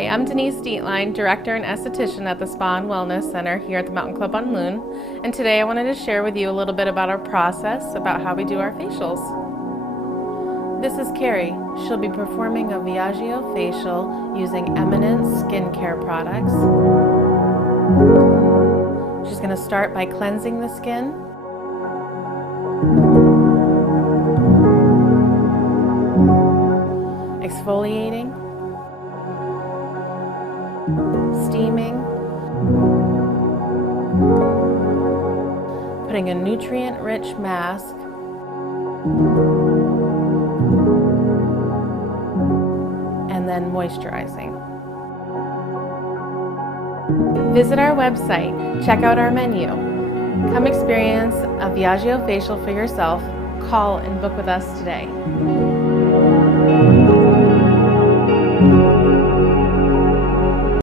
Hi, I'm Denise Dietlein, Director and Esthetician at the Spa and Wellness Center here at the Mountain Club on Loon. And today I wanted to share with you a little bit about our process, about how we do our facials. This is Carrie. She'll be performing a Viaggio facial using Eminence skincare products. She's going to start by cleansing the skin. Exfoliating. Steaming, putting a nutrient-rich mask, and then moisturizing. Visit our website, check out our menu. Come experience a Viaggio facial for yourself. Call and book with us today.